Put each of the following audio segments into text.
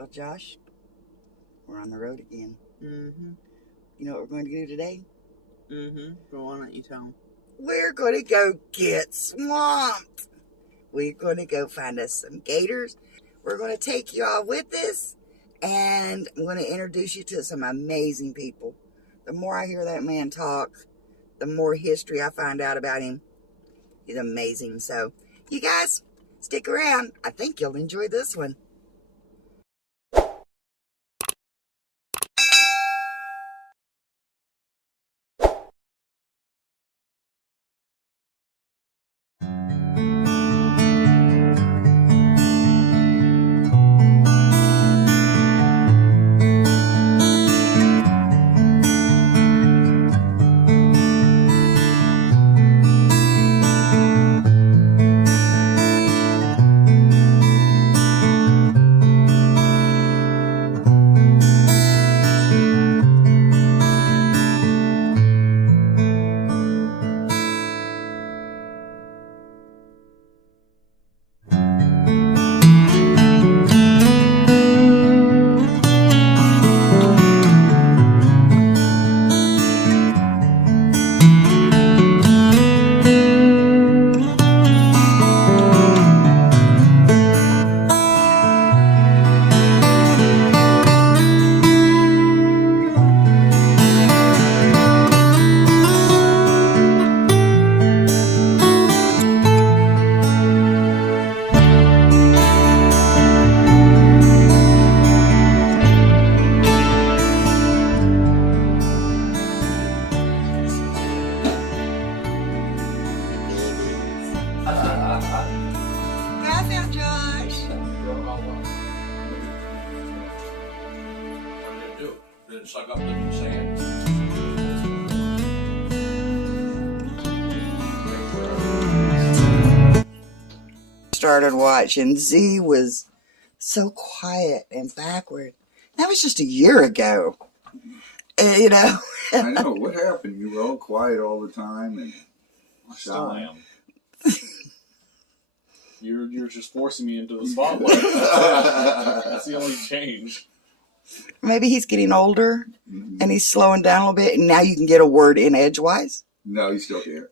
Well, Josh, we're on the road again. Mm-hmm. You know what we're going to do today? Mm-hmm. But why don't you tell them? We're going to go get swamped. We're going to go find us some gators. We're going to take you all with us, and I'm going to introduce you to some amazing people. The more I hear that man talk, the more history I find out about him. He's amazing. So, you guys, stick around. I think you'll enjoy this one. I found Josh. What did it do? Did it suck up the sand? Started watching. Z was so quiet and backward. That was just a year ago. You know. I know. What happened? You were all quiet all the time and I still shy. am. You're just forcing me into the spotlight. That's the only change. Maybe he's getting older and he's slowing down a little bit, and now you can get a word in edgewise. No, you still can't.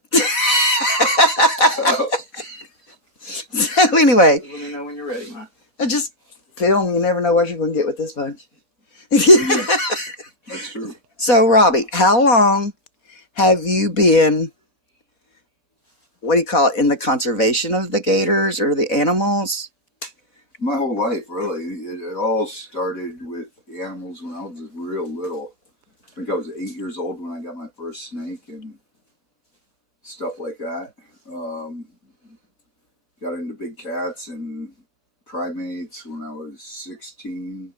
So anyway, Let me know when you're ready, Ma. just film. You never know what you're going to get with this bunch. That's true. So, Robbie, how long have you been, what do you call it, in the conservation of the gators or the animals? My whole life, really. It all started with animals when I was real little. I think I was 8 years old when I got my first snake and stuff like that. Got into big cats and primates when I was 16.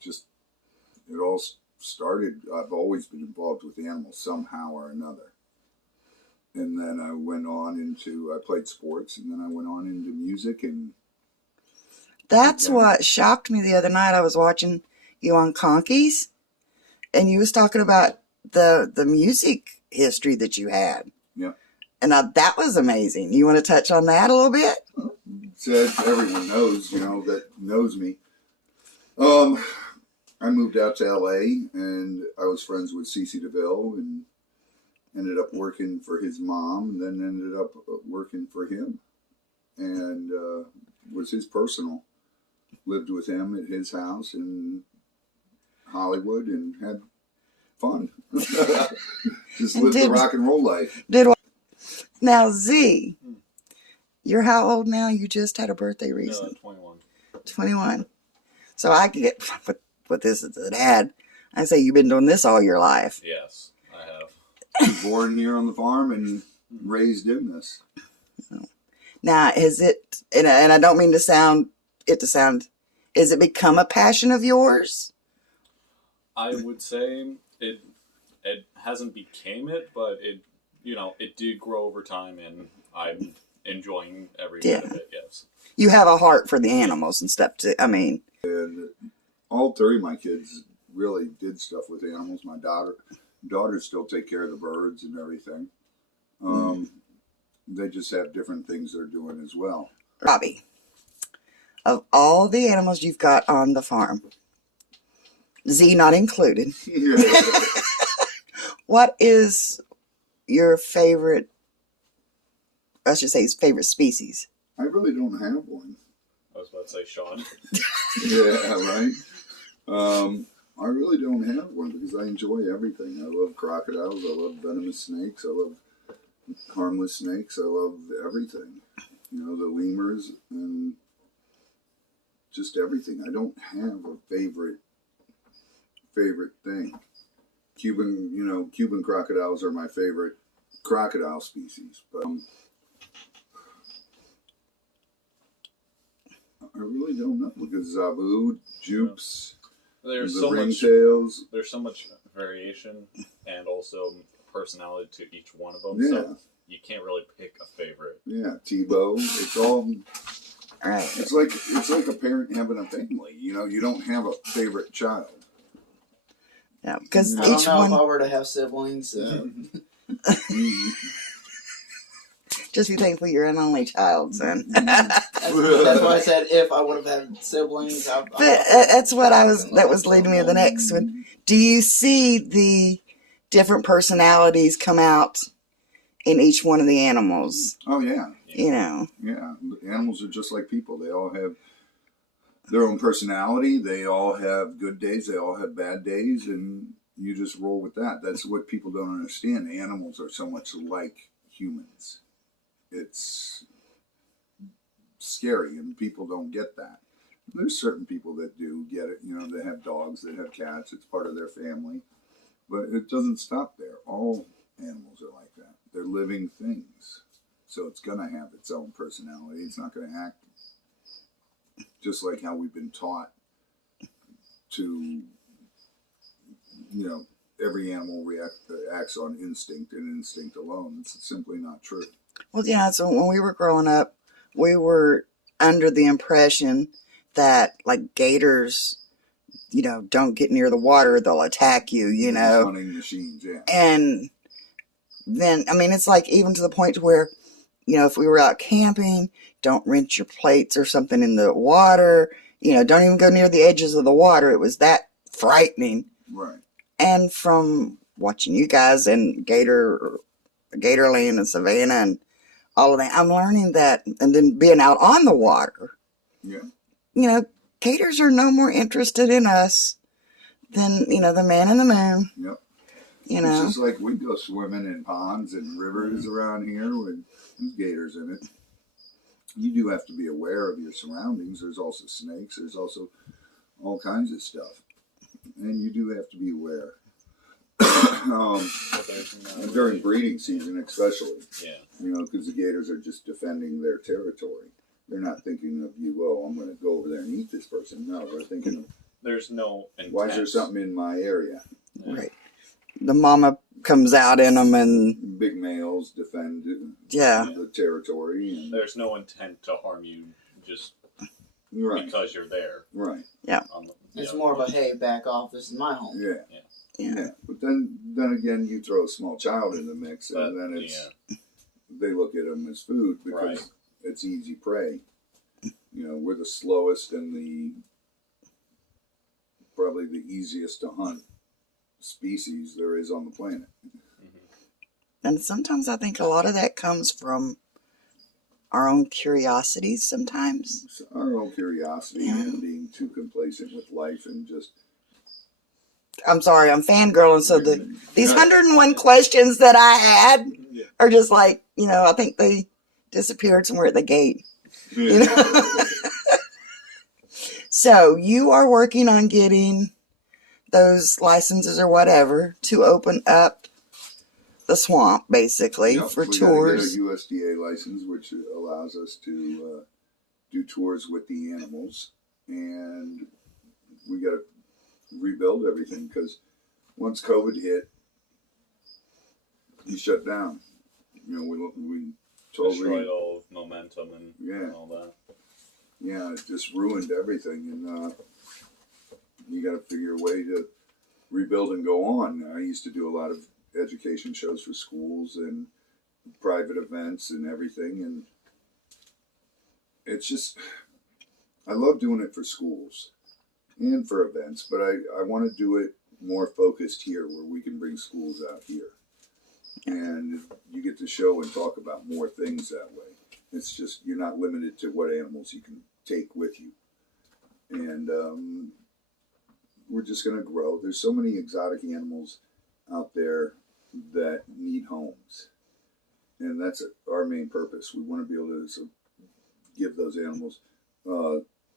Just, it all started, I've always been involved with animals somehow or another. And then I went on into, I played sports, and then I went on into music. And That's what shocked me the other night. I was watching you on Conkeys, and you was talking about the music history that you had. Yeah. And that was amazing. You want to touch on that a little bit? Said everyone knows, that knows me. I moved out to LA, and I was friends with CeCe DeVille, and ended up working for his mom, and then ended up working for him, and was his personal. Lived with him at his house in Hollywood and had fun. Just lived the rock and roll life. Now, Z, you're how old now? You just had a birthday recently. 21. 21. So I get put this as a dad. I say you've been doing this all your life. Yes, I have. I was born here on the farm and raised in this. Now, is it, and I don't mean to sound, is it become a passion of yours? I would say it hasn't became it, but it did grow over time, and I'm enjoying every bit of it, yes. You have a heart for the animals and stuff too. I mean. And all three of my kids really did stuff with animals. My daughters still take care of the birds and everything. They just have different things they're doing as well. Robbie, of all the animals you've got on the farm, Z not included, what is your favorite, I should say, favorite species? I really don't have one. I was about to say Sean. Yeah, right. I really don't have one because I enjoy everything. I love crocodiles. I love venomous snakes. I love harmless snakes. I love everything. You know, the lemurs and just everything. I don't have a favorite thing. Cuban crocodiles are my favorite crocodile species, but I really don't know because Zabu, Jupes, There's the so much. ringtails. There's so much variation and also personality to each one of them. Yeah. So you can't really pick a favorite. Yeah, Tebow. It's all. Right. It's like a parent having a family. You know, you don't have a favorite child. Yeah, because I don't each know one, if I were to have siblings. just be thankful you're an only child, son. That's why I said if I would have had siblings. But that's what that was leading me to the next one. Do you see the different personalities come out in each one of the animals? Oh yeah, You know. yeah. Animals are just like people. They all have their own personality. They all have good days. They all have bad days, and you just roll with that. That's what people don't understand. Animals are so much like humans. It's scary, and people don't get that. There's certain people that do get it. You know, they have dogs, they have cats. It's part of their family. But it doesn't stop there. All animals are like that. They're living things. So it's going to have its own personality. It's not going to act just like how we've been taught to, you know, every animal acts on instinct and instinct alone. It's simply not true. Well, yeah, so when we were growing up, we were under the impression that, like, gators, you know, don't get near the water, they'll attack you, you know. Hunting machines, yeah. And then, I mean, it's like even to the point where, you know, if we were out camping, don't rinse your plates or something in the water, you know, don't even go near the edges of the water. It was that frightening. Right. And from watching you guys in Gatorland and Savannah and all of that, I'm learning that, and then being out on the water, Yeah. you know, gators are no more interested in us than, you know, the man in the moon. Yep. You know, It's just like we go swimming in ponds and rivers around here with gators in it. You do have to be aware of your surroundings. There's also snakes. There's also all kinds of stuff. And you do have to be aware. During breeding season especially. Yeah. You know, because the gators are just defending their territory. They're not thinking of you, well, I'm going to go over there and eat this person. No, they're thinking of, There's no intent. why is there something in my area? Yeah. right. The mama comes out in them and, Big males defend yeah. the territory. And, There's no intent to harm you just right, because you're there. right. It's more of a hey, back off. This is my home. Yeah. Yeah. Yeah, but then again, you throw a small child in the mix, and But, then it's yeah. they look at them as food because Right. it's easy prey. You know, we're the slowest and probably the easiest to hunt species there is on the planet. And sometimes I think a lot of that comes from our own curiosities sometimes. So our own curiosity Yeah. and being too complacent with life and just I'm sorry, I'm fangirling, so these No. 101 questions that I had Yeah. are just like, you know, I think they disappeared somewhere at the gate. You know? So you are working on getting those licenses or whatever to open up the swamp, basically, Yep, for we tours. gotta get a USDA license, which allows us to do tours with the animals, and we got to rebuild everything because once COVID hit, he shut down. You know, we totally Destroyed all momentum and Yeah. all that. yeah, it just ruined everything, and you got to figure a way to rebuild and go on. I used to do a lot of education shows for schools and private events and everything, and it's just I love doing it for schools and for events, but I want to do it more focused here where we can bring schools out here. And you get to show and talk about more things that way. It's just, you're not limited to what animals you can take with you. And we're just going to grow. There's so many exotic animals out there that need homes. And that's our main purpose. We want to be able to give those animals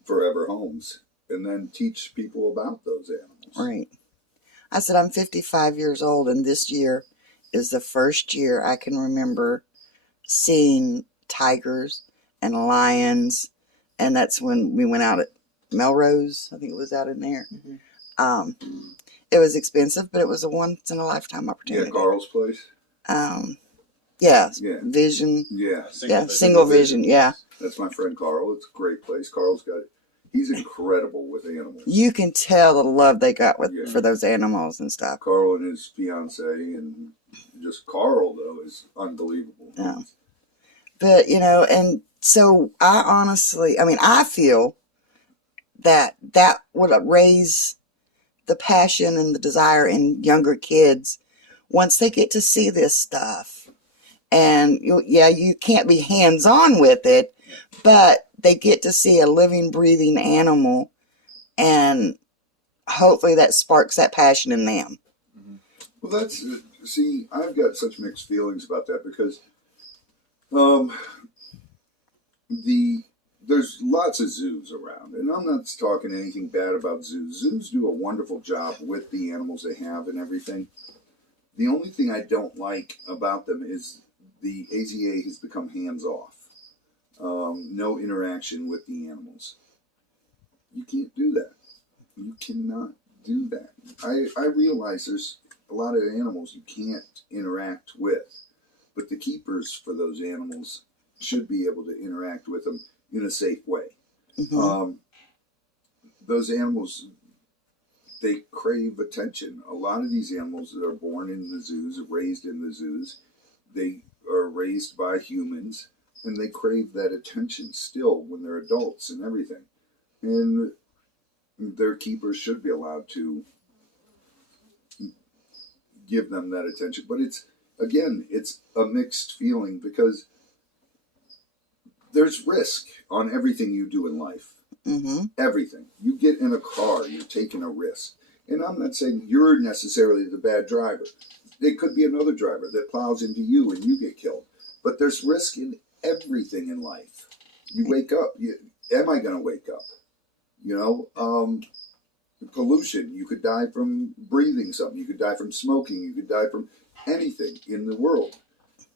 forever homes and then teach people about those animals. Right. I said, I'm 55 years old, and this year is the first year I can remember seeing tigers and lions. And that's when we went out at Melrose. I think it was out in there. It was expensive, but it was a once-in-a-lifetime opportunity. Yeah, Carl's place. Yeah, Yeah. Vision. Yeah. Single Vision, yeah. That's my friend Carl. It's a great place. Carl's got it. He's incredible with animals. You can tell the love they got Yeah. for those animals and stuff. Carl and his fiance, and just Carl, though, is unbelievable. Yeah. But, and so I feel that would raise the passion and the desire in younger kids once they get to see this stuff. And you can't be hands-on with it, but they get to see a living, breathing animal, and hopefully that sparks that passion in them. Well, I've got such mixed feelings about that because there's lots of zoos around, and I'm not talking anything bad about zoos. Zoos do a wonderful job with the animals they have and everything. The only thing I don't like about them is the AZA has become hands-off. No interaction with the animals. You can't do that. You cannot do that. I realize there's a lot of animals you can't interact with, but the keepers for those animals should be able to interact with them in a safe way. Those animals, they crave attention. A lot of these animals that are born in the zoos, raised in the zoos, they are raised by humans, and they crave that attention still when they're adults and everything. And their keepers should be allowed to give them that attention. But it's a mixed feeling because there's risk on everything you do in life. Everything. You get in a car, you're taking a risk. And I'm not saying you're necessarily the bad driver. It could be another driver that plows into you and you get killed. But there's risk in everything in life. You wake up. Am I going to wake up? Pollution. You could die from breathing something. You could die from smoking. You could die from anything in the world.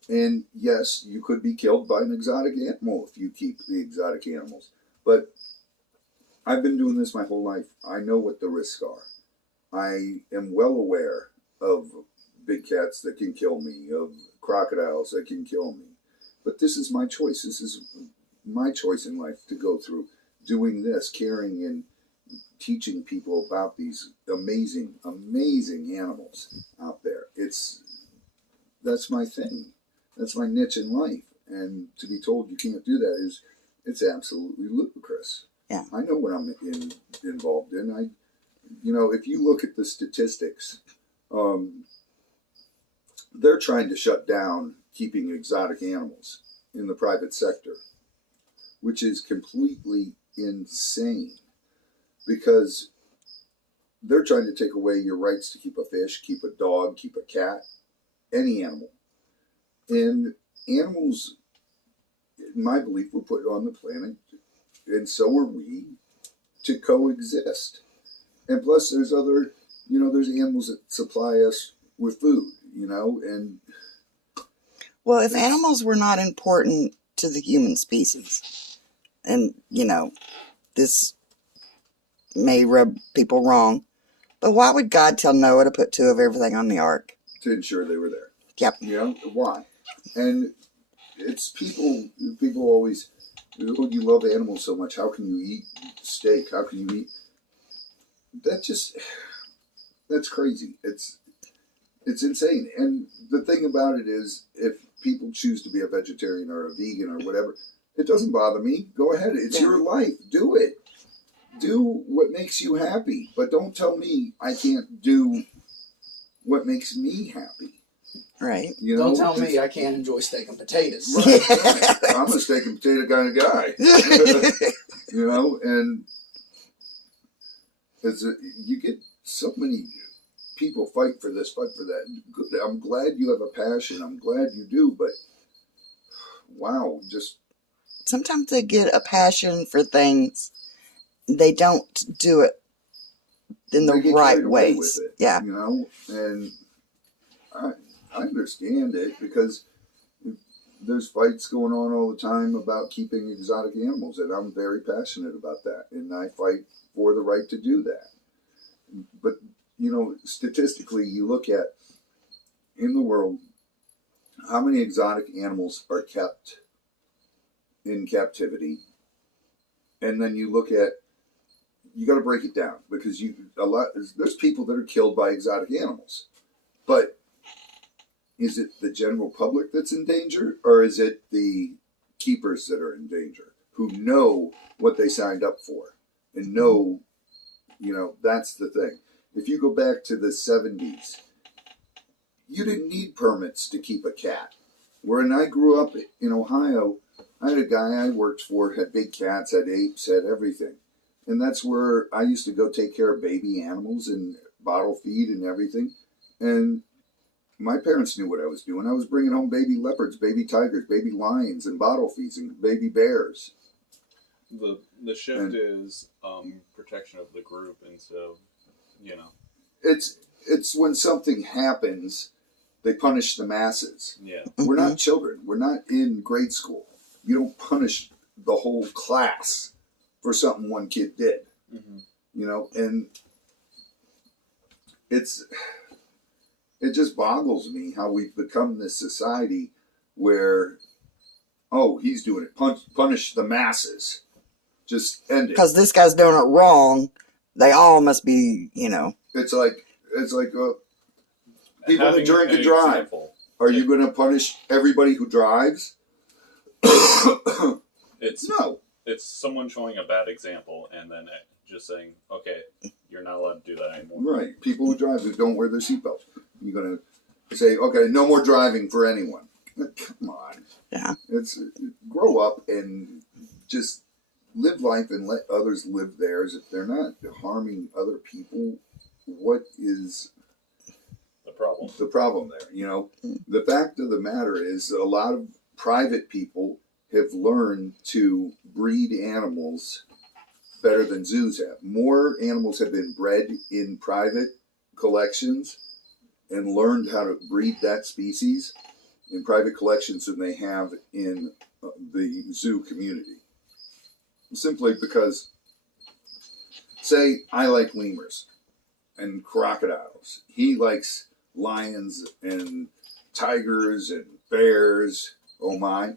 And yes, you could be killed by an exotic animal if you keep the exotic animals. But I've been doing this my whole life. I know what the risks are. I am well aware of big cats that can kill me, of crocodiles that can kill me. But this is my choice. This is my choice in life to go through doing this, caring and teaching people about these amazing, amazing animals out there. That's my thing. That's my niche in life. And to be told you can't do that it's absolutely ludicrous. Yeah. I know what I'm involved in. If you look at the statistics, they're trying to shut down keeping exotic animals in the private sector, which is completely insane because they're trying to take away your rights to keep a fish, keep a dog, keep a cat, any animal. And animals, in my belief, were put on the planet, and so are we, to coexist. And plus there's other, there's animals that supply us with food, and... Well, if animals were not important to the human species, and, this may rub people wrong, but why would God tell Noah to put 2 of everything on the ark? To ensure they were there. Yep. Why? And it's people always, you love animals so much, how can you eat steak? How can you eat? That's crazy. It's insane. And the thing about it is, if people choose to be a vegetarian or a vegan or whatever, it doesn't bother me. Go ahead. It's your life. Do it. do what makes you happy, but don't tell me I can't do what makes me happy. Right. You know, Don't tell me I can't enjoy steak and potatoes. Right. I'm a steak and potato kind of guy. You know, and you get so many people fight for this, fight for that. Good. I'm glad you have a passion. I'm glad you do, but wow, just Sometimes they get a passion for things. They don't do it in they the get right carried away ways. with it. Yeah. You know, and I understand it because there's fights going on all the time about keeping exotic animals, and I'm very passionate about that, and I fight for the right to do that. But, you know, statistically, you look at, in the world, how many exotic animals are kept in captivity, and then you look at, you got to break it down, because there's people that are killed by exotic animals, but is it the general public that's in danger, or is it the keepers that are in danger, who know what they signed up for and know, you know, that's the thing. If you go back to the 70s, you didn't need permits to keep a cat. When I grew up in Ohio, I had a guy I worked for, had big cats, had apes, had everything. And that's where I used to go take care of baby animals and bottle feed and everything. And my parents knew what I was doing. I was bringing home baby leopards, baby tigers, baby lions, and bottle feeds, and baby bears. The shift is protection of the group instead of, you know. It's when something happens, they punish the masses. Yeah. We're not children. We're not in grade school. You don't punish the whole class for something one kid did. Mm-hmm. You know, and it just boggles me how we've become this society where, oh, he's doing it. Punish the masses. Just end it. Because this guy's doing it wrong, they all must be, you know. It's like people Having that drink an and drive. example. Are you going to punish everybody who drives? No. It's someone showing a bad example and then just saying, okay, you're not allowed to do that anymore. Right. People who drive who don't wear their seatbelts. You're going to say, okay, no more driving for anyone. Come on. Yeah. It's grow up and just live life and let others live theirs. If they're not harming other people, what is the problem there? You know, the fact of the matter is a lot of private people have learned to breed animals better than zoos have. More animals have been bred in private collections and learned how to breed that species in private collections than they have in the zoo community. Simply because, say, I like lemurs and crocodiles. He likes lions and tigers and bears. Oh my.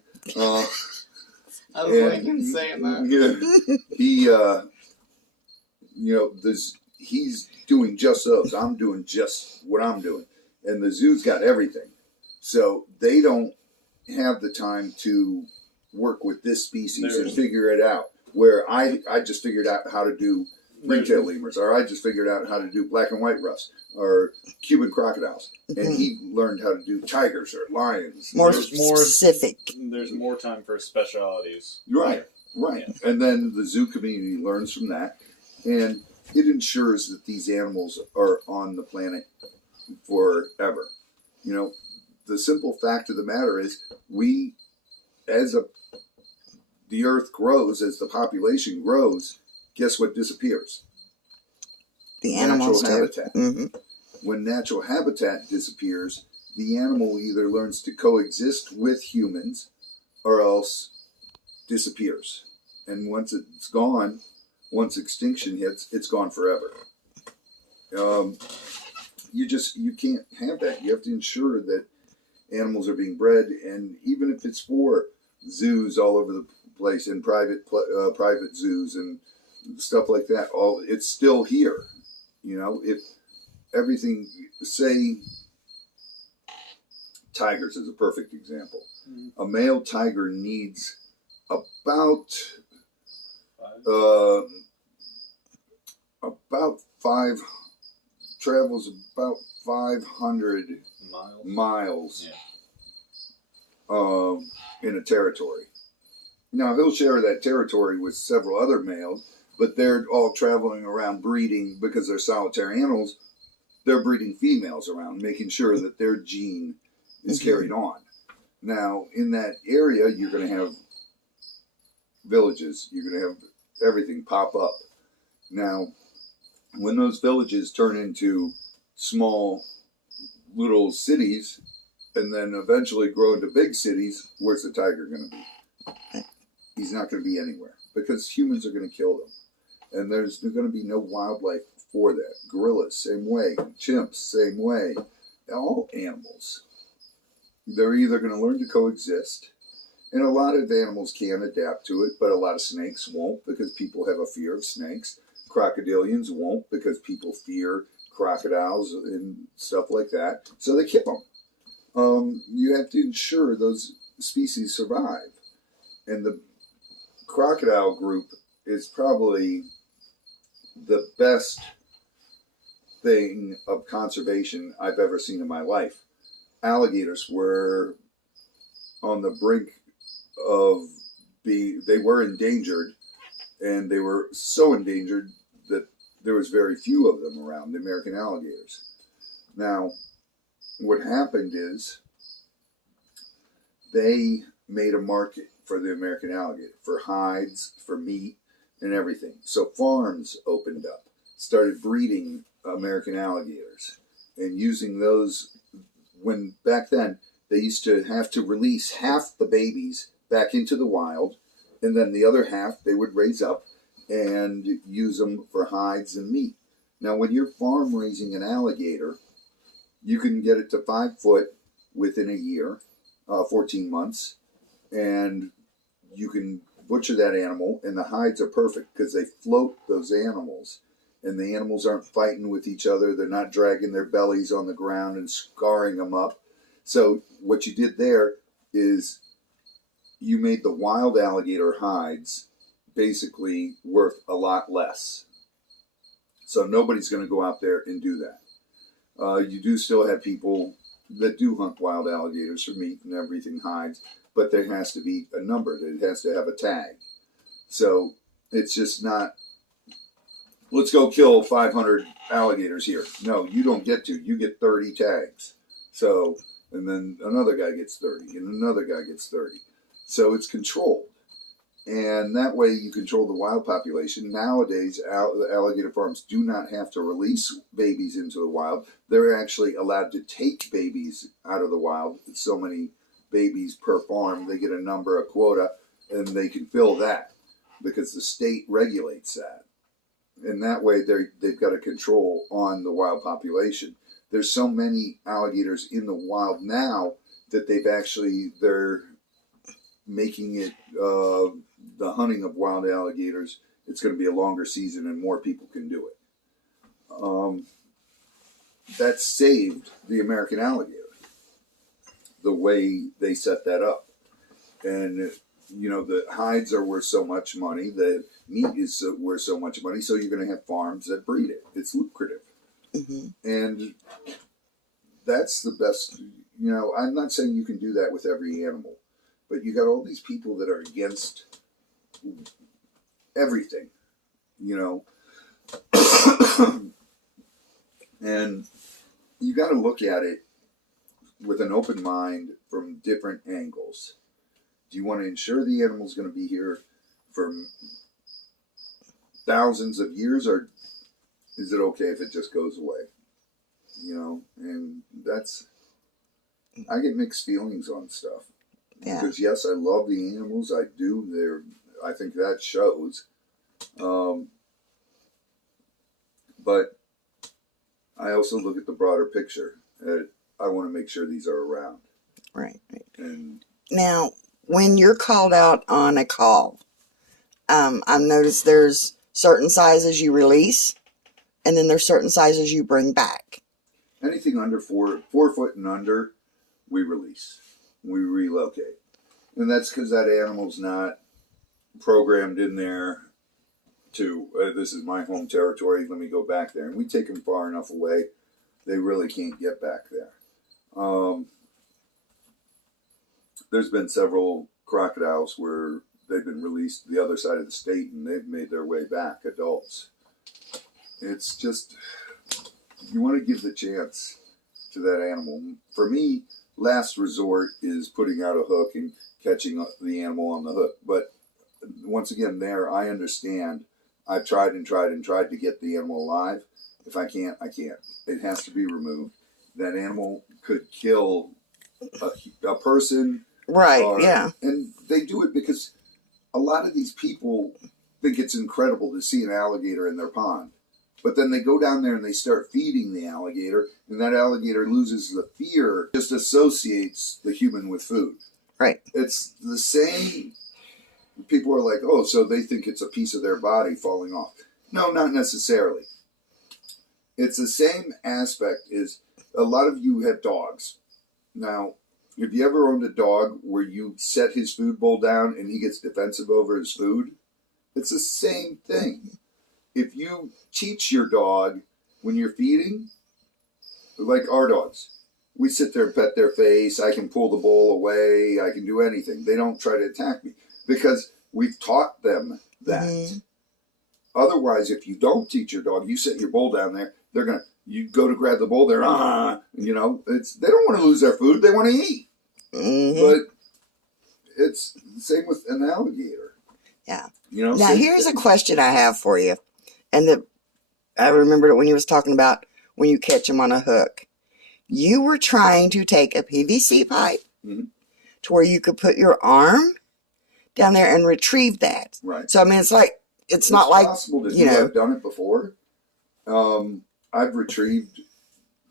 I was like saying that. Yeah, he, you know, he's doing just those. I'm doing just what I'm doing. And the zoo's got everything. So they don't have the time to work with this species and figure it out. Where I just figured out how to do ringtail lemurs, or I just figured out how to do black and white ruffs, or Cuban crocodiles. And he learned how to do tigers or lions. More specific. There's more time for specialities. Right, right. Yeah. And then the zoo community learns from that, and it ensures that these animals are on the planet forever. You know, the simple fact of the matter is we, the earth grows, as the population grows, guess what disappears? The animals natural do. habitat. Mm-hmm. When natural habitat disappears, the animal either learns to coexist with humans or else disappears. And once it's gone, once extinction hits, it's gone forever. You can't have that. You have to ensure that animals are being bred, and even if it's for zoos all over the place and private zoos and stuff like that, it's still here. You know, if everything, say, tigers is a perfect example. A male tiger needs about travels about 500 Miles. miles Yeah. in a territory. Now, he'll share that territory with several other males, but they're all traveling around breeding because they're solitary animals. They're breeding females around, making sure that their gene is carried on. Now, in that area, you're going to have villages. You're going to have everything pop up. Now, when those villages turn into small little cities and then eventually grow into big cities, where's the tiger going to be? He's not going to be anywhere because humans are going to kill them. And there's going to be no wildlife for that. Gorillas, same way. Chimps, same way. All animals. They're either going to learn to coexist, and a lot of animals can adapt to it, but a lot of snakes won't because people have a fear of snakes. Crocodilians won't because people fear crocodiles and stuff like that. So they kill them. You have to ensure those species survive. And the crocodile group is probably the best thing of conservation I've ever seen in my life. Alligators were on the brink of they were endangered, and they were so endangered that there was very few of them around, the American alligators. Now, what happened is they made a market for the American alligator, for hides, for meat, and everything. So farms opened up, started breeding American alligators, and using those. When back then they used to have to release half the babies back into the wild, and then the other half they would raise up and use them for hides and meat. Now, when you're farm raising an alligator, you can get it to 5 foot within a year, 14 months, and you can butcher that animal, and the hides are perfect because they float those animals, and the animals aren't fighting with each other. They're not dragging their bellies on the ground and scarring them up. So what you did there is you made the wild alligator hides basically worth a lot less. So nobody's going to go out there and do that. You do still have people that do hunt wild alligators for meat and everything, hides, but there has to be a number. It has to have a tag. So it's just not, let's go kill 500 alligators here. No, you don't get to. You get 30 tags. So, and then another guy gets 30, and another guy gets 30. So it's controlled. And that way you control the wild population. Nowadays, alligator farms do not have to release babies into the wild. They're actually allowed to take babies out of the wild. So many babies per farm. They get a number, a quota, and they can fill that because the state regulates that. And that way they've got a control on the wild population. There's so many alligators in the wild now that they're making it the hunting of wild alligators. It's going to be a longer season and more people can do it. That saved the American alligator, the way they set that up. And you know, the hides are worth so much money, the meat is worth so much money, so you're going to have farms that breed it. It's lucrative. And that's the best. You know, I'm not saying you can do that with every animal, but you got all these people that are against everything, you know. And you got to look at it with an open mind from different angles. Do you want to ensure the animal's going to be here for thousands of years, or is it okay if it just goes away? You know, and that's, I get mixed feelings on stuff. Yeah. Because yes, I love the animals. I do. I think that shows. But I also look at the broader picture. I want to make sure these are around. Right. And now, when you're called out on a call, I've noticed there's certain sizes you release, and then there's certain sizes you bring back. Anything under 4 foot and under, we release. We relocate. And that's because that animal's not programmed in there to, this is my home territory, let me go back there. And we take them far enough away, they really can't get back there. There's been several crocodiles where they've been released to the other side of the state and they've made their way back, adults. It's just, you want to give the chance to that animal. For me, last resort is putting out a hook and catching the animal on the hook. But once again, there, I understand. I've tried and tried and tried to get the animal alive. If I can't, I can't. It has to be removed. That animal could kill a person. Right, or, yeah. And they do it because a lot of these people think it's incredible to see an alligator in their pond. But then they go down there and they start feeding the alligator, and that alligator loses the fear, just associates the human with food. Right. It's the same. People are like, oh, so they think it's a piece of their body falling off. No, not necessarily. It's the same aspect is a lot of you have dogs. Now, have you ever owned a dog where you set his food bowl down and he gets defensive over his food? It's the same thing. If you teach your dog when you're feeding, like our dogs, we sit there and pet their face. I can pull the bowl away. I can do anything. They don't try to attack me because we've taught them that. Mm-hmm. Otherwise, if you don't teach your dog, you set your bowl down there, they're going to, you go to grab the bowl, they're, you know, they don't want to lose their food. They want to eat. Mm-hmm. But it's the same with an alligator. Yeah. You know, now, here's a question I have for you. And I remembered it when you was talking about when you catch them on a hook. You were trying to take a PVC pipe mm-hmm. to where you could put your arm down there and retrieve that. Right. So, I mean, it's like, it's not like, possible to you know. I've done it before. I've retrieved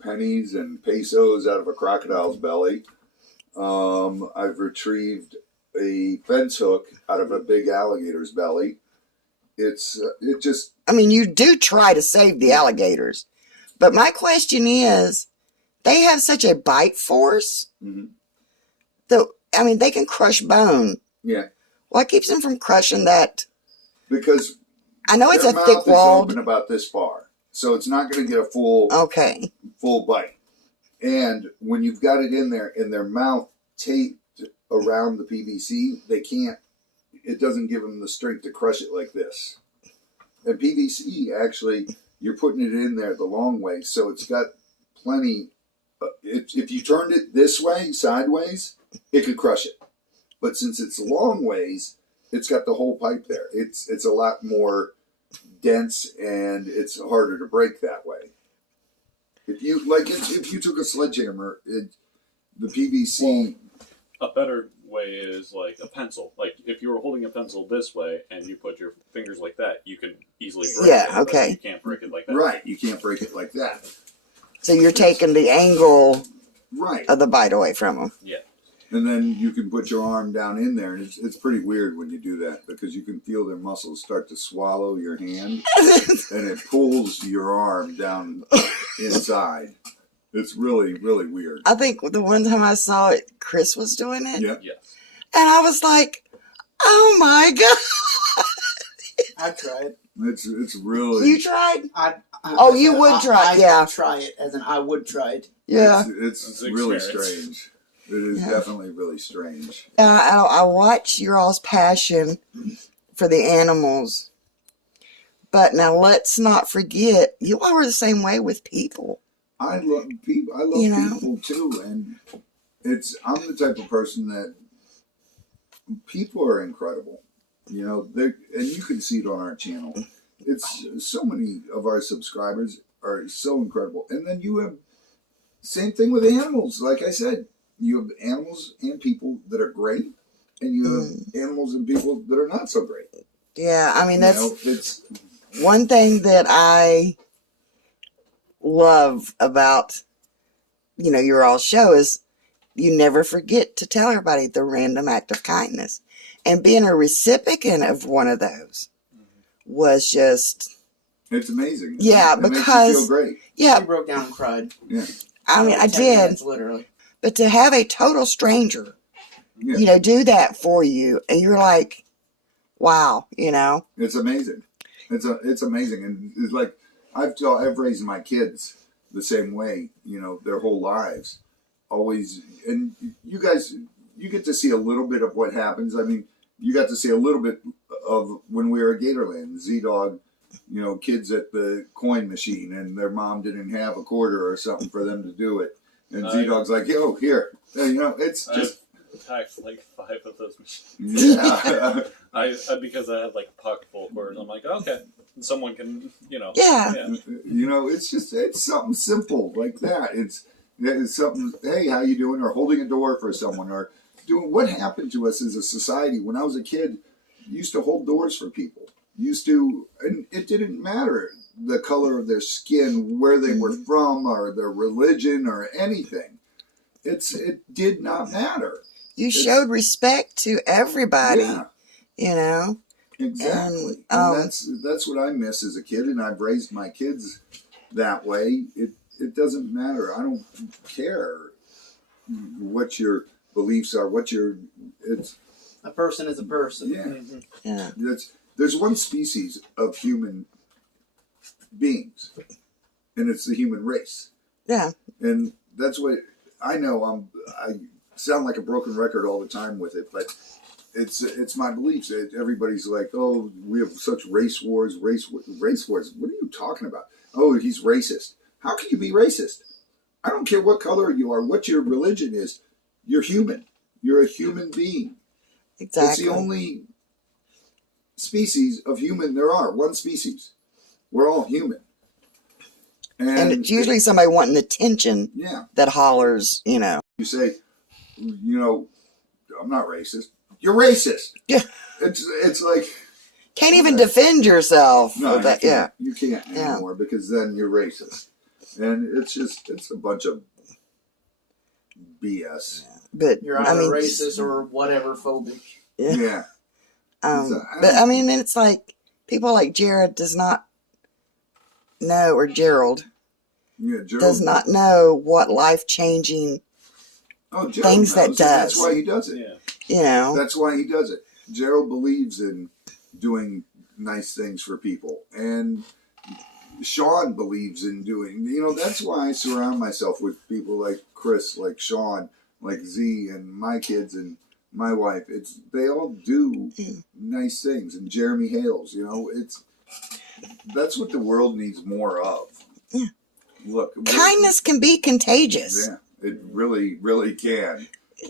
pennies and pesos out of a crocodile's belly. I've retrieved a fence hook out of a big alligator's belly. It just... I mean, you do try to save the alligators. But my question is, they have such a bite force. Mm-hmm. I mean, they can crush bone. Yeah. What keeps them from crushing that? Because I know it's a thick thick walled. Open about this far, so it's not going to get a full bite. And when you've got it in there, and their mouth taped around the PVC, they can't. It doesn't give them the strength to crush it like this. And PVC, actually, you're putting it in there the long way, so it's got plenty. If you turned it this way, sideways, it could crush it. But since it's long ways, it's got the whole pipe there. It's a lot more dense, and it's harder to break that way. If you took a sledgehammer, the PVC. Well, a better way is like a pencil. Like if you were holding a pencil this way and you put your fingers like that, you can easily break it. Yeah, okay. You can't break it like that. Right, you can't break it like that. So you're taking the angle right. of the bite away from them. Yeah. And then you can put your arm down in there, and it's pretty weird when you do that because you can feel their muscles start to swallow your hand, and it pulls your arm down inside. It's really, really weird. I think the one time I saw it, Chris was doing it. Yeah. Yes. And I was like, oh my God. I tried. It's really... You tried? You would try, yeah. I would try it, as in I would try it. Yeah. It's really strange. It is definitely really strange. I watch your all's passion for the animals. But now let's not forget, you all are the same way with people. I love people. I love people too. And I'm the type of person that people are incredible. You know, and you can see it on our channel. It's so many of our subscribers are so incredible. And then you have same thing with animals. Like I said, you have animals and people that are great, and you have animals and people that are not so great. Yeah, I mean, that's it's one thing that I love about, your all show is you never forget to tell everybody the random act of kindness. And being a recipient of one of those was just... It's amazing. Yeah, it because... makes you feel great. Yeah. She broke down and cried. Yeah. I mean, I did. Minutes, literally. But to have a total stranger, do that for you, and you're like, wow, It's amazing. It's amazing, and it's like I've raised my kids the same way, their whole lives, always. And you guys, you get to see a little bit of what happens. I mean, you got to see a little bit of when we were at Gatorland. Z Dog, kids at the coin machine, and their mom didn't have a quarter or something for them to do it, and Z Dog's like, "Yo, here," it's just. I've packed like 5 of those machines. Yeah. Because I had like a pocket full of quarters. I'm like, okay, someone can, Yeah. It's something simple like that. It's something. Hey, how you doing? Or holding a door for someone, or doing what happened to us as a society. When I was a kid, used to hold doors for people. And it didn't matter the color of their skin, where they were from, or their religion, or anything. It did not matter. You showed respect to everybody. Yeah. Exactly. And that's what I miss as a kid, and I've raised my kids that way. It doesn't matter. I don't care what your beliefs are. It's A person is a person. yeah. Mm-hmm. Yeah. There's one species of human beings, and it's the human race. Yeah. And that's what I know. I sound like a broken record all the time with it, but it's my beliefs. Everybody's like, "Oh, we have such race wars, race wars." What are you talking about? Oh, he's racist. How can you be racist? I don't care what color you are, what your religion is. You're human. You're a human being. Exactly. It's the only species of human there are. One species. We're all human. And it's usually somebody wanting attention that hollers, You say, I'm not racist. You're racist. Yeah. It's like... Can't even defend yourself. No, with that. You can't anymore because then you're racist. And it's a bunch of BS. But You're either racist or whatever phobic. Yeah. But I mean, it's like people like Jared does not know, or Gerald does not know what life-changing things that does. That's why he does it. Yeah. That's why he does it. Gerald believes in doing nice things for people, and Sean believes in doing. That's why I surround myself with people like Chris, like Sean, like Z, and my kids and my wife. They all do nice things, and Jeremy Hales. That's what the world needs more of. Yeah. Look, kindness can be contagious. Yeah, it really, really can.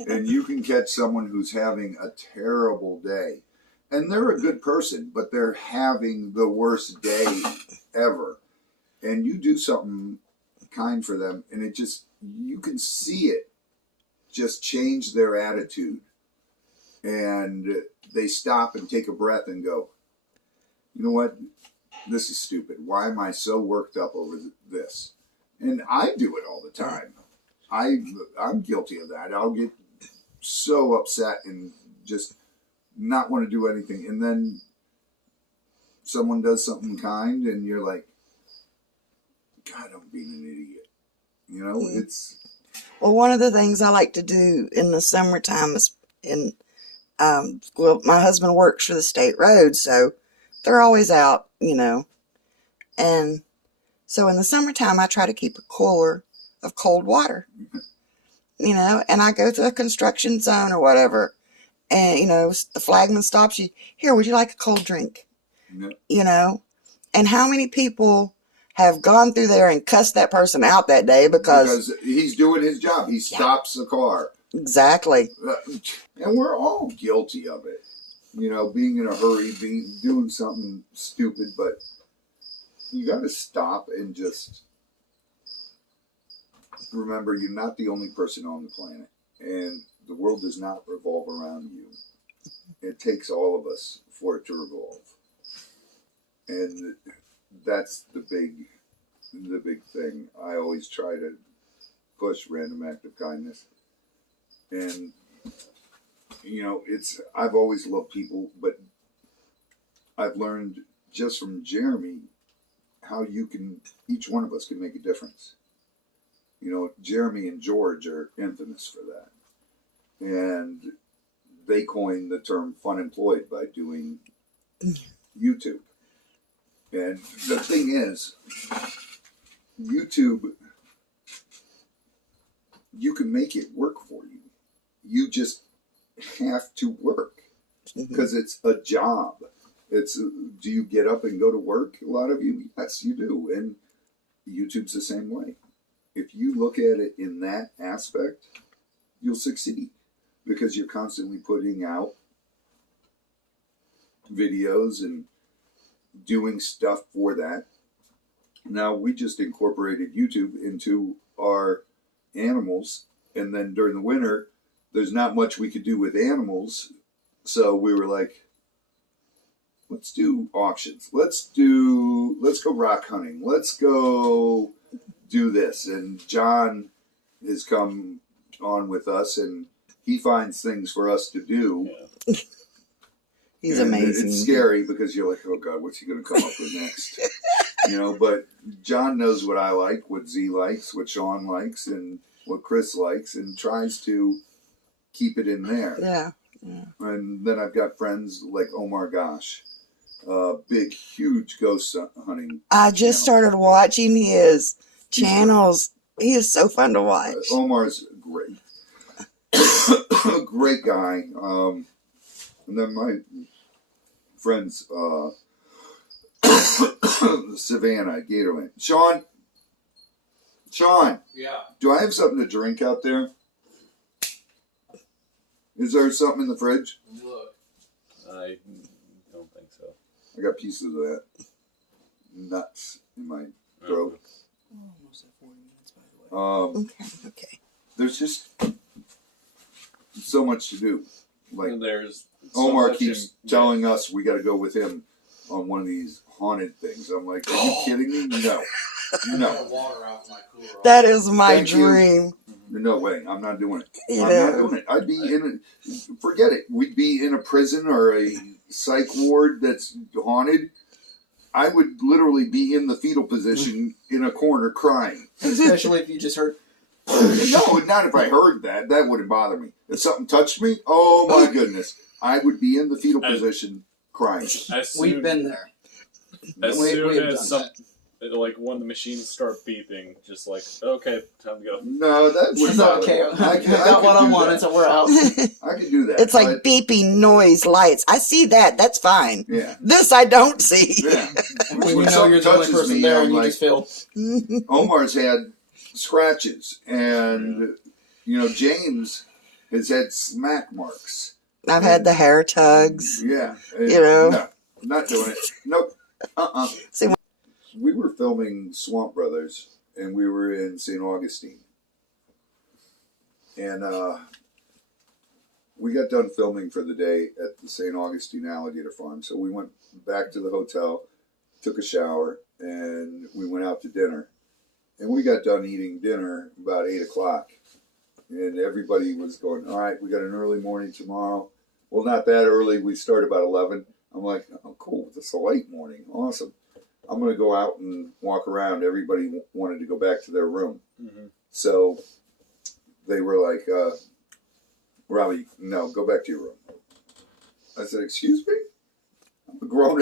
And you can catch someone who's having a terrible day, and they're a good person, but they're having the worst day ever. And you do something kind for them, and you can see it just change their attitude. And they stop and take a breath and go, you know what? This is stupid. Why am I so worked up over this? And I do it all the time. I'm guilty of that. I'll get so upset and just not want to do anything. And then someone does something kind, and you're like, God, I'm being an idiot. It's... Well, one of the things I like to do in the summertime is my husband works for the state road, so they're always out, and so in the summertime I try to keep a cooler of cold water, and I go to a construction zone or whatever, and the flagman stops you. Here, would you like a cold drink? And how many people have gone through there and cussed that person out that day because he's doing his job. He stops the car. Exactly. And we're all guilty of it. Being in a hurry, doing something stupid, but you got to stop and just remember you're not the only person on the planet, and the world does not revolve around you. It takes all of us for it to revolve. And that's the big thing. I always try to push random act of kindness. And I've always loved people, but I've learned just from Jeremy how each one of us can make a difference. Jeremy and George are infamous for that. And they coined the term fun employed by doing YouTube. And the thing is, YouTube, you can make it work for you. You just have to work because it's a job. It's, do you get up and go to work? A lot of you, yes, you do. And YouTube's the same way. If you look at it in that aspect, you'll succeed because you're constantly putting out videos and doing stuff for that. Now, we just incorporated YouTube into our animals, and then during the winter, there's not much we could do with animals, so we were like, let's do auctions. Let's go rock hunting. Let's go do this. And John has come on with us, and he finds things for us to do. Yeah. He's and amazing. It's scary because you're like, oh God, what's he going to come up with next? But John knows what I like, what Z likes, what Sean likes, and what Chris likes, and tries to keep it in there. Yeah. And then I've got friends like Omar Gosh, big, huge ghost hunting. I just started watching his channels. He is so fun to watch. Omar's great. Great guy. And then my friends, Savannah, Gatorland. Sean? Yeah. Do I have something to drink out there? Is there something in the fridge? Look. I don't think so. I got pieces of that nuts in my throat. Almost at 40 minutes, by the way. Okay. There's just so much to do. Like There's so Omar much keeps telling us we got to go with him on one of these haunted things. I'm like, are you kidding me? No. No. Water out my cooler. That is my Thank you. dream. No way. I'm not doing it. You I'm know. not doing it. I'd be forget it. We'd be in a prison or a psych ward that's haunted. I would literally be in the fetal position in a corner crying. Especially if you just heard. No, not if I heard that. That wouldn't bother me. If something touched me, oh my goodness. I would be in the fetal position crying. We've been there. As We soon have as done like when the machines start beeping, just like, okay, time to go. No, that wouldn't It's bother okay. me. I got what I do wanted, that. so we're out. I can do that. It's like beeping noise lights. I see that. That's fine. Yeah. This I don't see. Yeah. When you When know something you're the only touches person me, there I'm and you like, just feel. Omar's had scratches, and James has had smack marks. I've had the hair tugs. Yeah, know. No, not doing it. Nope. See, We were filming Swamp Brothers, and we were in St. Augustine, and we got done filming for the day at the St. Augustine Alligator Farm. So we went back to the hotel, took a shower, and we went out to dinner. And we got done eating dinner about 8 o'clock. And everybody was going, all right, we got an early morning tomorrow. Well, not that early. We start about 11. I'm like, oh, cool. This is a late morning. Awesome. I'm going to go out and walk around. Everybody wanted to go back to their room. Mm-hmm. So they were like, Robbie, no, go back to your room. I said, excuse me? I'm a grown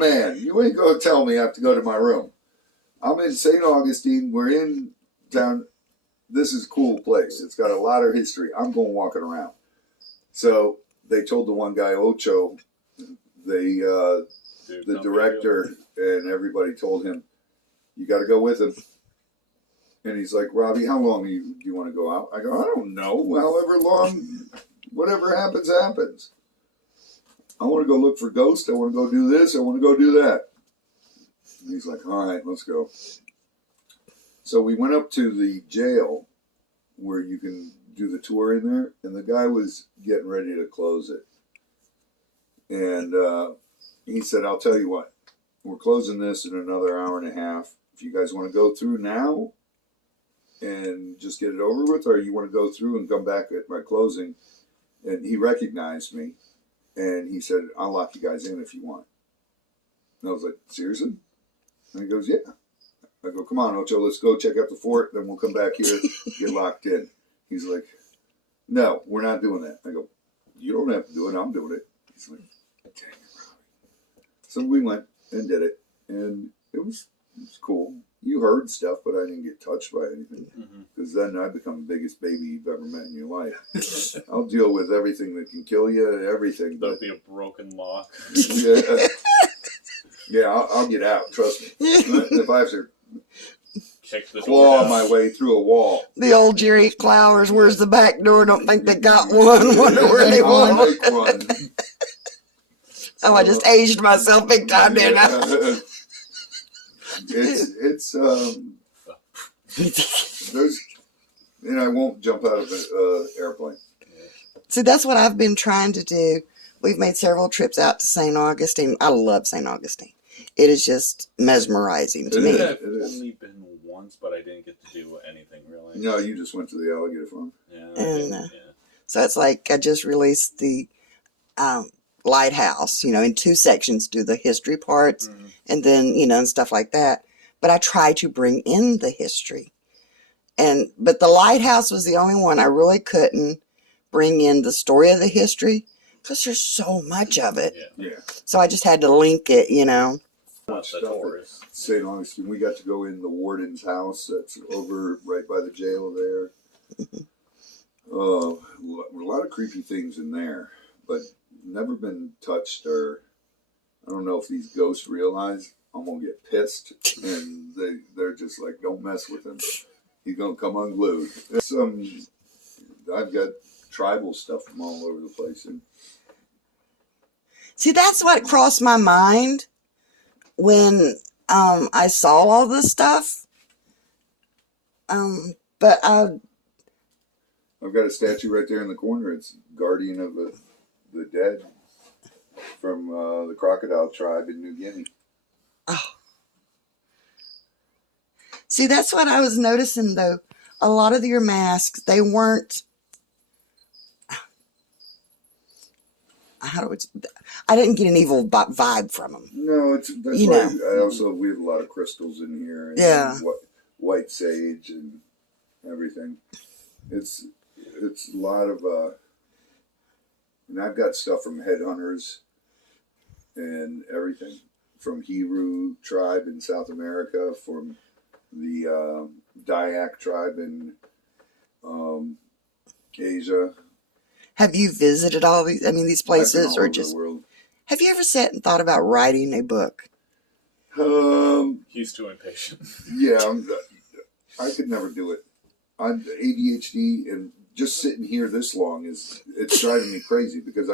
man. You ain't going to tell me I have to go to my room. I'm in St. Augustine. We're in town. This is a cool place. It's got a lot of history. I'm going walking around. So they told the one guy, Ocho, the director and everybody told him, you got to go with him. And he's like, Robbie, how long do you want to go out? I go, I don't know. However long, whatever happens, happens. I want to go look for ghosts. I want to go do this. I want to go do that. And he's like, all right, let's go. So we went up to the jail where you can do the tour in there, and the guy was getting ready to close it. And he said, I'll tell you what, we're closing this in another hour and a half. If you guys want to go through now and just get it over with, or you want to go through and come back at my closing. And he recognized me, and he said, I'll lock you guys in if you want. And I was like, seriously? And he goes, yeah. I go, come on, Ocho, let's go check out the fort, then we'll come back here, get locked in. He's like, no, we're not doing that. I go, you don't have to do it, I'm doing it. He's like, dang it, Robbie. So we went, and did it, and it was cool. You heard stuff, but I didn't get touched by anything. Because then I become the biggest baby you've ever met in your life. I'll deal with everything that can kill you, everything. There'll be a broken lock. Yeah, I'll get out, trust me. If I have to Kick the claw door my way through a wall. The old Jerry Clowers, where's the back door? Don't think they got one. Wonder where they I'll went. make one. Oh, I just aged myself big time, didn't I? It's there's, and I won't jump out of an airplane. See, that's what I've been trying to do. We've made several trips out to St. Augustine. I love St. Augustine. It is just mesmerizing to me. I've only been once, but I didn't get to do anything really. No, you just went to the alligator farm. Yeah. And so it's like I just released the lighthouse, in 2 sections, do the history parts and then, and stuff like that. But I try to bring in the history. But the lighthouse was the only one I really couldn't bring in the story of the history because there's so much of it. Yeah. So I just had to link it, That's tourist. St. Augustine, we got to go in the warden's house that's over right by the jail there. A lot of creepy things in there, but never been touched, or I don't know if these ghosts realize I'm going to get pissed, and they're just like, don't mess with him. He's going to come unglued. I've got tribal stuff from all over the place. And see, that's what crossed my mind when I saw all this stuff. But I've got a statue right there in the corner. It's guardian of the dead from the crocodile tribe in New Guinea. Oh. See, that's what I was noticing, though. A lot of your masks, they weren't... I didn't get an evil vibe from them. No, that's why we have a lot of crystals in here. And white sage and everything. It's a lot of... and I've got stuff from headhunters and everything. From Hebrew tribe in South America, from the Dayak tribe in Asia. Have you visited all these places, or just? The world. Have you ever sat and thought about writing a book? He's too impatient. Yeah, I could never do it. I'm ADHD, and just sitting here this long it's driving me crazy because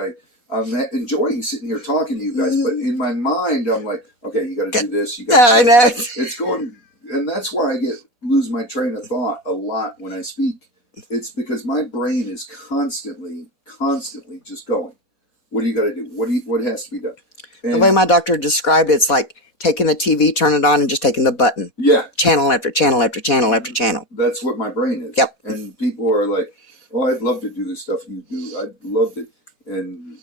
I'm enjoying sitting here talking to you guys, but in my mind I'm like, okay, you got to do this. You got. I know. It's going, and that's why I lose my train of thought a lot when I speak. It's because my brain is constantly just going. What do you got to do? What has to be done? And the way my doctor described it, it's like taking the TV, turn it on, and just taking the button. Yeah. Channel after channel after channel after channel. That's what my brain is. Yep. And people are like, oh, I'd love to do the stuff you do. I'd love to. And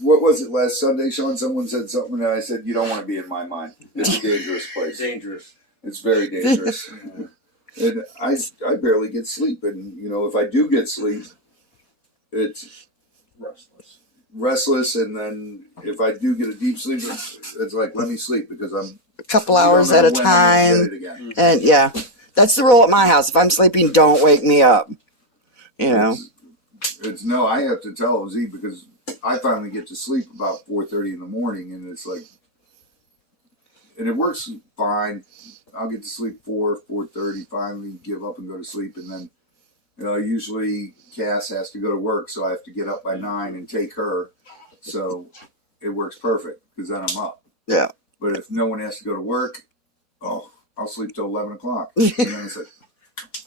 what was it last Sunday, Sean? Someone said something, and I said, you don't want to be in my mind. It's a dangerous place. Dangerous. It's very dangerous. And I barely get sleep. And, if I do get sleep, it's restless. And then if I do get a deep sleep, it's like, let me sleep because I'm a couple hours at a time. And yeah, that's the rule at my house. If I'm sleeping, don't wake me up. It's no, I have to tell Z because I finally get to sleep about 4:30 in the morning, and it's like, and it works fine. I'll get to sleep 4:30, finally give up and go to sleep, and then, usually Cass has to go to work, so I have to get up by 9 and take her, so it works perfect because then I'm up. Yeah. But if no one has to go to work, I'll sleep till 11 o'clock, and then it's like,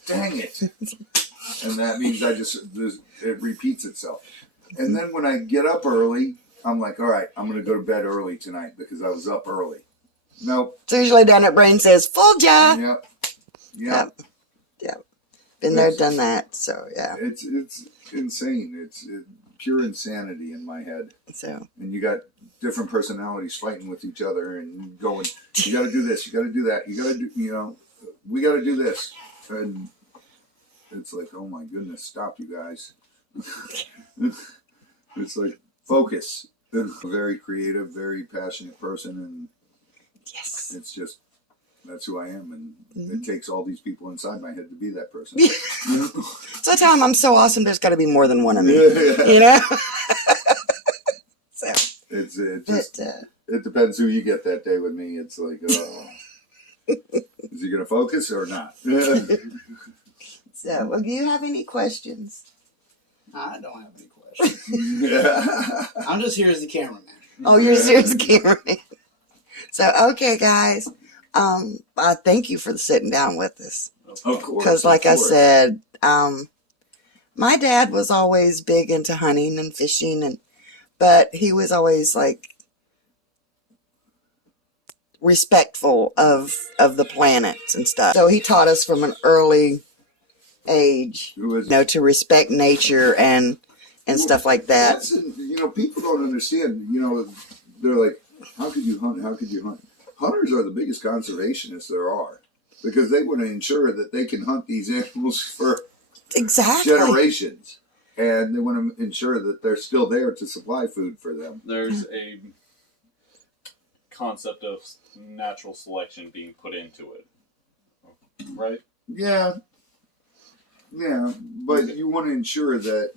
dang it. And that means it repeats itself. And then when I get up early, I'm like, all right, I'm going to go to bed early tonight because I was up early. Nope. It's usually down at brain says, full job. Yep. Been there, done that. So, yeah. It's insane. It's pure insanity in my head. So. And you got different personalities fighting with each other and going, you got to do this, you got to do that, you got to do, we got to do this. And it's like, oh my goodness, stop, you guys. It's like, focus. A very creative, very passionate person, Yes. It's just, that's who I am. And Mhm. it takes all these people inside my head to be that person. So I tell him I'm so awesome, there's got to be more than one of me. Yeah. You know? So, It but, just, it depends who you get that day with me. It's like, oh, is he going to focus or not? so, well, do you have any questions? I don't have any questions. Yeah. I'm just here as the cameraman. Oh, you're serious, Cameron. So, okay, guys. I thank you for sitting down with us. Of course. Because, like of I course. said, my dad was always big into hunting and fishing, but he was always like respectful of the planets and stuff. So he taught us from an early age, Who is- to respect nature and stuff like that. That's, people don't understand. They're like, how could you hunt? How could you hunt? Hunters are the biggest conservationists there are because they want to ensure that they can hunt these animals for Exactly. generations. And they want to ensure that they're still there to supply food for them. There's a concept of natural selection being put into it, right? Yeah. Yeah. But you want to ensure that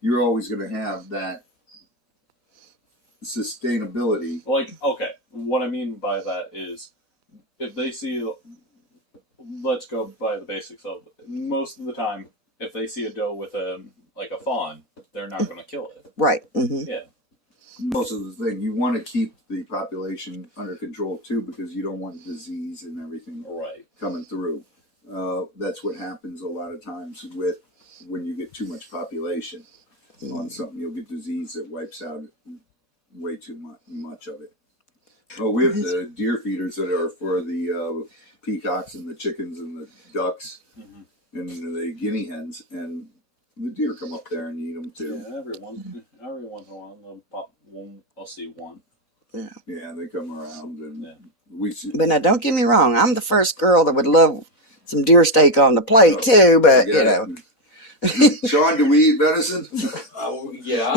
you're always going to have that sustainability. Like, okay, what I mean by that is, if they see, let's go by the basics of it. Most of the time, if they see a doe with a fawn, they're not going to kill it. Right. Mm-hmm. Yeah. Most of the thing, you want to keep the population under control too because you don't want disease and everything Right. coming through. That's what happens a lot of times with when you get too much population on something. You'll get disease that wipes out way too much of it. Oh, we have the deer feeders that are for the peacocks and the chickens and the ducks and the guinea hens, and the deer come up there and eat them too. Yeah, every once in a while, I'll see one. Yeah, they come around and Yeah. we see. But now, don't get me wrong. I'm the first girl that would love some deer steak on the plate too. But Sean, do we eat venison? Oh, yeah.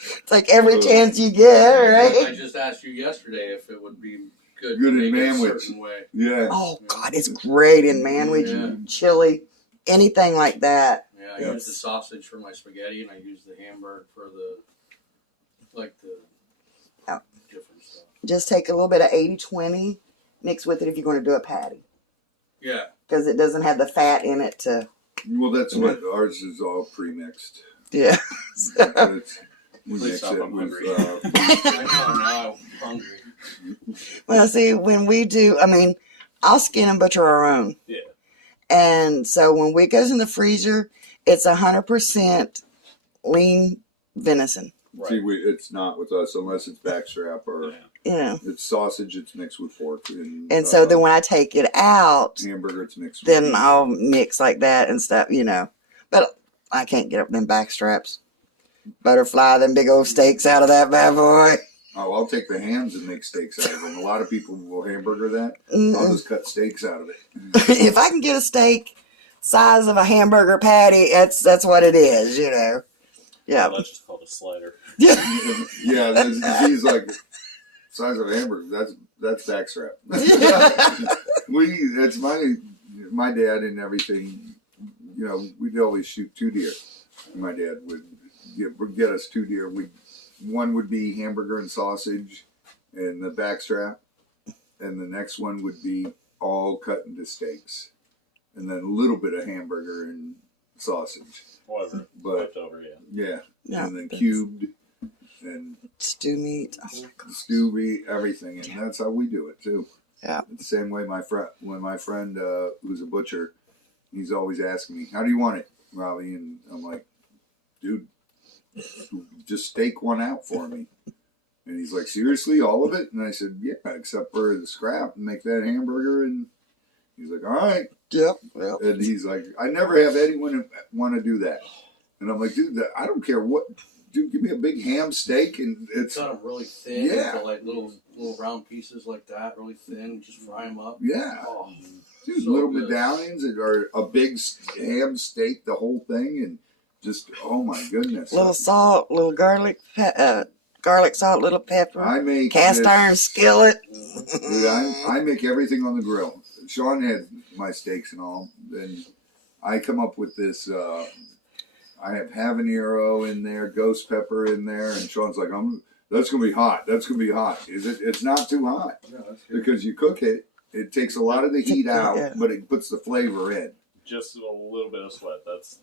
it's like every chance you get, I right? just asked you yesterday if it would be good Good to in make it a manwich. certain way. Yeah. Oh God, it's great in manwich, Yeah. chili, anything like that. Yeah, I Yeah. use the sausage for my spaghetti, and I use the hamburger for the Oh. different stuff. Just take a little bit of 80-20, mix with it if you're going to do a patty, Yeah. because it doesn't have the fat in it to. Well, that's what ours is all pre-mixed. Yeah. We Please mix stop, it I'm with. hungry. I know, now I'm hungry. Well, see, when we do, I'll skin and butcher our own. Yeah. And so when it goes in the freezer, it's 100% lean venison. Right. See, it's not with us unless it's backstrap or it's sausage. It's mixed with pork, And so then when I take it out, hamburger, it's mixed. then with I'll mix like that and stuff, But I can't get up them back straps. Butterfly them big old steaks out of that bad boy. Oh, I'll take the hams and make steaks out of them. A lot of people will hamburger that. Mm-mm. I'll just cut steaks out of it. If I can get a steak size of a hamburger patty, that's what it is, Yeah. Well, that's just called a slider. Yeah, he's like size of a hamburger. That's backstrap. It's my dad and everything. We'd always shoot 2 deer. My dad would get us 2 deer. One would be hamburger and sausage and the backstrap, and the next one would be all cut into steaks, and then a little bit of hamburger and sausage. Whatever. But Left over, yeah. Yeah, and then cubed and stew meat. Oh my God. stew meat, everything, and that's how we do it too. Yeah. The same way my friend who's a butcher, he's always asking me, "How do you want it, Robbie?" And I'm like, "Dude, just steak one out for me." And he's like, "Seriously, all of it?" And I said, "Yeah, except for the scrap, and make that hamburger." And he's like, "All right." Yep. And he's like, "I never have anyone want to do that." And I'm like, "Dude, I don't care what. Dude, give me a big ham steak, and it's Cut them really thin into like little round pieces like that, really thin. Just fry them up. yeah." Oh, Dude, so little good. medallions or a big ham steak, the whole thing, and just, oh my goodness. Little salt, little garlic, garlic, salt, little pepper, I make cast iron skillet. Dude, I make everything on the grill. Sean had my steaks and all, and I come up with this. I have habanero in there, ghost pepper in there, and Sean's like, that's gonna be hot. That's gonna be hot. Is it? It's not too hot because you cook it. It takes a lot of the heat out, but it puts the flavor in. Just a little bit of sweat. That's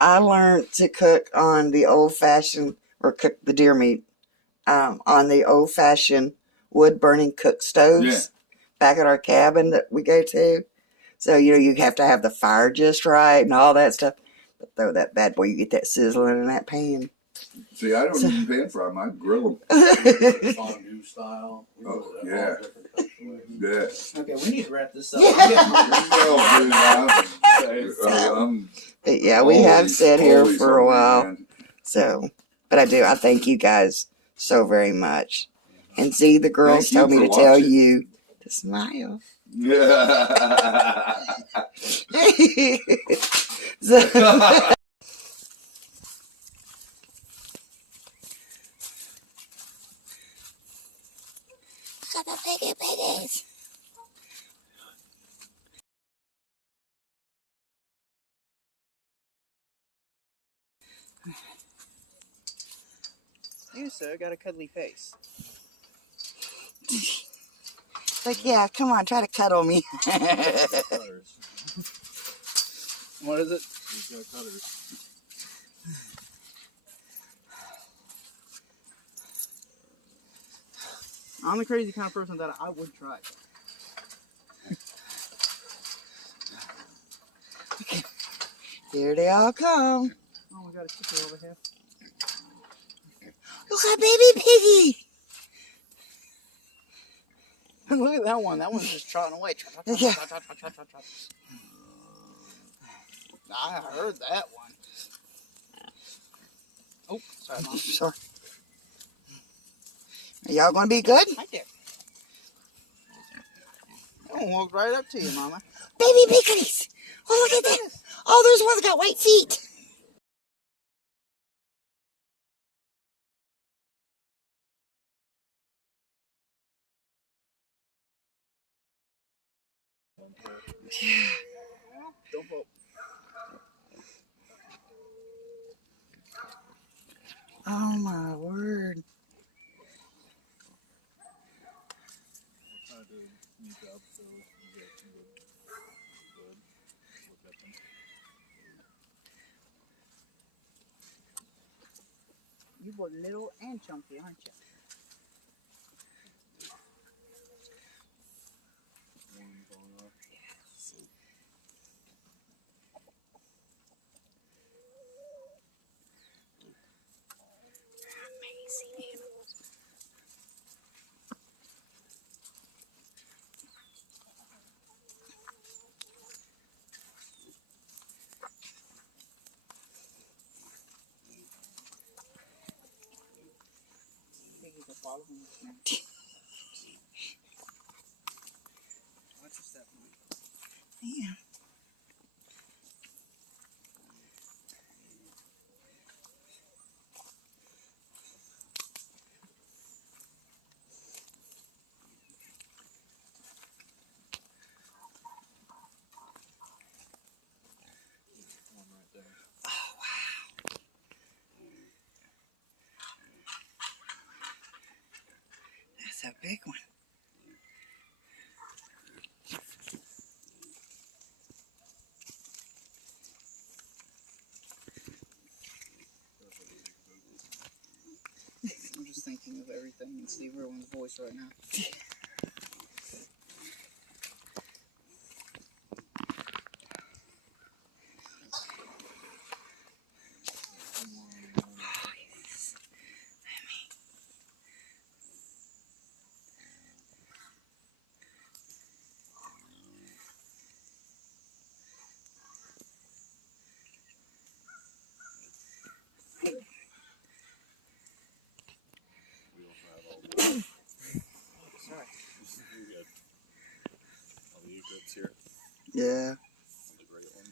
I learned to cook on the old-fashioned, or cook the deer meat, on the old-fashioned wood-burning cook stoves back at our cabin that we go to. So, you have to have the fire just right and all that stuff. But throw that bad boy, you get that sizzling in that pan. See, I don't even pan fry them. I grill them. Fondue style. Oh, yeah. Yeah. Okay, we need to wrap this up. But yeah, we have sat here for a while. Man. So, but I thank you guys so very much. And Z, the girls told me to tell you to smile. Yeah. So, piggies. You, sir, got a cuddly face. Like, yeah, come on, try to cuddle me. What is it? He's got cutters. I'm the crazy kind of person that I would try. Okay. Here they all come. Oh, we got a chicken over here. Look at baby piggy. Look at that one. That one's just trotting away. Yeah. I heard that one. Oh, sorry, Mom. Sorry. Are y'all going to be good? Right there. That one walked right up to you, Mama. Baby piggies. Oh, look at that. Oh, there's one that got white feet. Don't vote. Oh, my word. You were little and chunky, aren't you? Follow him. Watch your step, man. Yeah. Oh, wow. That's a big one. I'm just thinking of everything and Steve Irwin's voice right now. Sorry. You're good. All the egrets here. Yeah. The great one.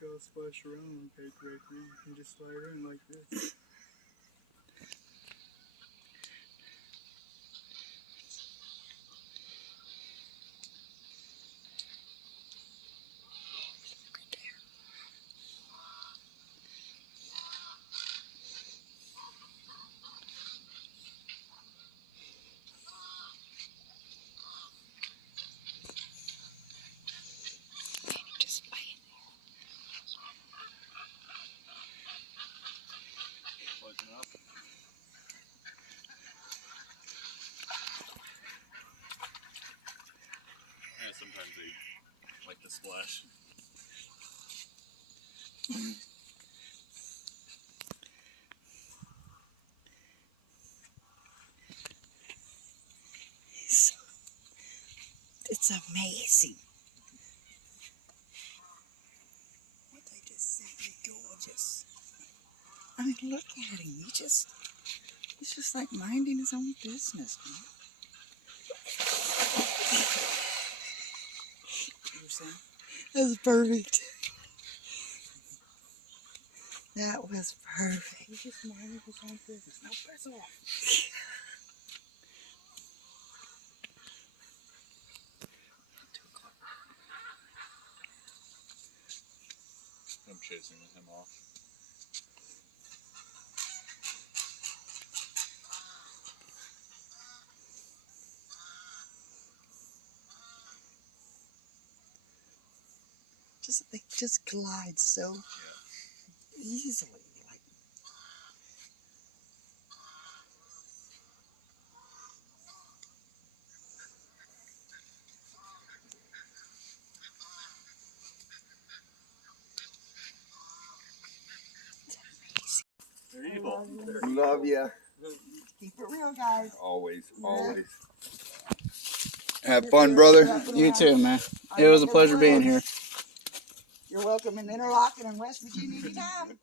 go splash around, okay, directly. You can just slide in like this. Sometimes they like to splash. It's amazing. What they just simply gorgeous. I mean, look at him. He's just like minding his own business, man. You were saying? That was perfect. That was perfect. He's just minding his own business. Now press off. I'm chasing him off. They just glide so easily. Like, They're evil. Love ya. keep it real, guys. Always, always. Have fun, brother. You too, man. It was a pleasure being here. You're welcome in Interlochen and West Virginia anytime.